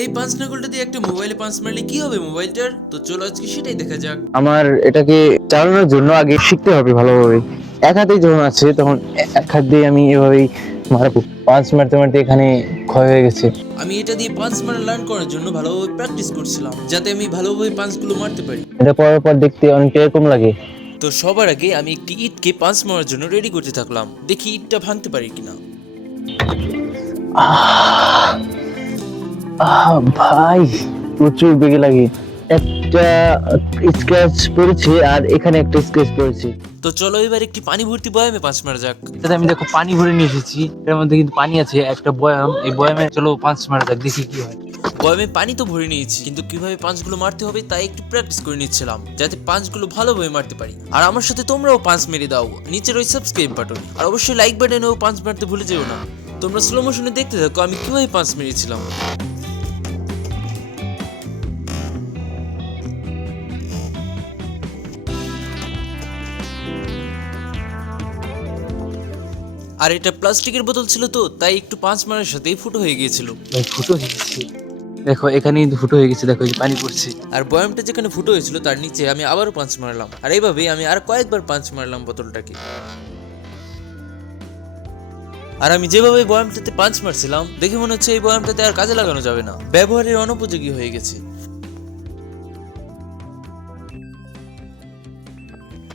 এই পাঁচ নাঙ্গলটা দিয়ে একটা মোবাইলে পাঁচ মারলে কি হবে মোবাইলটার? তো চলো আজকে সেটাই দেখা যাক। আমার এটাকে চালানোর জন্য আগে শিখতে হবে ভালোভাবে। এক হাতেই যখন আছে তখন এক হাত দিয়ে আমি এভাবেই মারবো। পাঁচ মারতে মারতে এখানে ক্ষয় হয়ে গেছে। আমি এটা দিয়ে পাঁচ মারা লার্ন করার জন্য ভালোভাবে প্র্যাকটিস করছিলাম, যাতে আমি ভালোভাবে পাঁচগুলো মারতে পারি। এটা করার পর দেখতে অনেকটা এরকম লাগে। তো সবার আগে আমি একটি ইটকে পাঁচ মারার জন্য রেডি করতে থাকলাম, দেখি ইটটা ভাঙতে পারি কিনা। আহ আহ ভাই, প্রচুর বেগে লাগে। একটা স্ক্র্যাচ পড়েছে আর এখানে একটা স্ক্র্যাচ পড়েছে। তো চলো এবার একটি পানি ভর্তি বয়ামে পাঁচ মারা যাক। এটাতে আমি দেখো পানি ভরে নিয়ে এসেছি, এর মধ্যে কিন্তু পানি আছে একটা বয়াম। এই বয়ামে চলো পাঁচ মারা যাক, দেখি কি হয়। বয়ামে পানি তো ভরে নিয়েছি, কিন্তু কিভাবে পাঁচগুলো মারতে হবে তাই একটু প্র্যাকটিস করে নিচ্ছিলাম, যাতে পাঁচগুলো ভালোভাবে মারতে পারি। আর আমার সাথে তোমরাও পাঁচ মেরে দাও নিচের ওই সাবস্ক্রাইব বাটনে, আর অবশ্যই লাইক বাটনেও পাঁচ মারতে ভুলে যেও না। তোমরা স্লো মোশনে দেখতে থাকো আমি কিভাবে পাঁচ মেরেছিলাম। আর এটা প্লাস্টিকের বোতল ছিল তো, তাই একটু পাঁচ মারার সাথেই ফুটো হয়ে গিয়েছিল। ভাই ফুটো হয়ে গেছে, দেখো এখানেই ফুটো হয়ে গেছে, দেখো এই যে পানি পড়ছে। আর বয়ামটা যেখানে ফুটো হয়েছিল তার নিচে আমি আবারও পাঁচ মারলাম, আর এইভাবেই আমি আর কয়েকবার পাঁচ মারলাম বোতলটাকে। আর আমি যেভাবে বয়ামটাতে পাঁচ মারছিলাম দেখে মনে হচ্ছে এই বয়ামটাতে আর কাজে লাগানো যাবে না, ব্যবহারের অনুপযোগী হয়ে গেছে।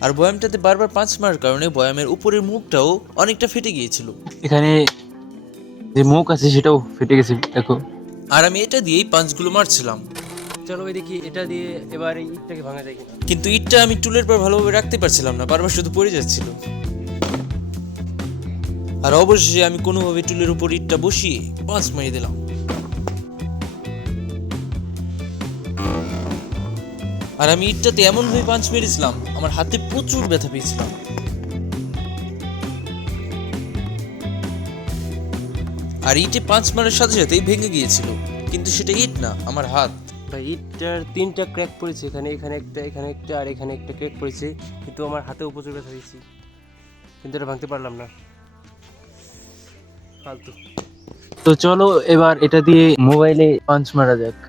আর বয়ামটাতে বারবার পাঁচ মারার কারণে বয়ামের উপরের মুখটাও অনেকটা ফেটে গিয়েছিল। এখানে যে মুখ আছে সেটাও ফেটে গেছে, দেখো। আর আমি এটা দিয়েই পাঁচগুলো মারছিলাম, চলো ভাই দেখি এটা দিয়ে এবার এই ইটটাকে ভাঙা যায় কিনা। কিন্তু ইটটা আমি টুলের পর ভালোভাবে রাখতে পারছিলাম না, বারবার শুধু পড়ে যাচ্ছিল। আর অবশেষে আমি কোনোভাবে টুলের উপর ইটটা বসিয়ে পাঁচ মারিয়ে দিলাম। আর আমি ইটটাতে এমন ভাবে পাঁচ মেরেছিলাম আমার হাতে প্রচুর ব্যথা পেয়েছিলাম। আর ইটে পাঁচ মারার সাথে সাথেই ভেঙে গিয়েছিল, কিন্তু সেটা ইট না, আমার হাত। ভাই ইটটার তিনটা ক্র্যাক পড়েছে, এখানে এখানে একটা, এখানে একটা, আর এখানে একটা ক্র্যাক পড়েছে, কিন্তু আমার হাতেও প্রচুর ব্যথা পেয়েছি, কিন্তু এটা ভাঙতে পারলাম না, ফালতু। তো চলো এবার এটা দিয়ে মোবাইলে পাঞ্চ মারা যাক।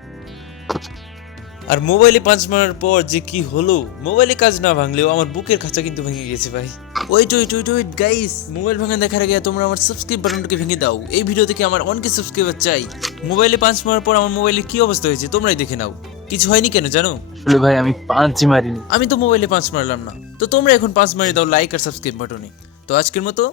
আর মোবাইলে পাঁচ মারার পর যে কি হলো, মোবাইলে কাজ না ভাঙলেও আমার বুকের খাঁচা কিন্তু ভেঙে গেছে ভাই। ওয়েট গাইস, মোবাইল ভাঙা দেখার আগে তোমরা আমার সাবস্ক্রাইব বাটনটাকে ভেঙে দাও। এই ভিডিও থেকে আমার অনেক সাবস্ক্রাইবার চাই। মোবাইলে পাঁচ মারার পর আমার মোবাইলের কি অবস্থা হয়েছে তোমরাই দেখে নাও। কিছু হয়নি কেন জানো? আসলে ভাই আমি পাঞ্চই মারিনি। আমি তো মোবাইলে পাঁচ মারলাম না। তো তোমরা এখন পাঁচ মারি দাও লাইক আর সাবস্ক্রাইব বাটনে। তো আজকের মতো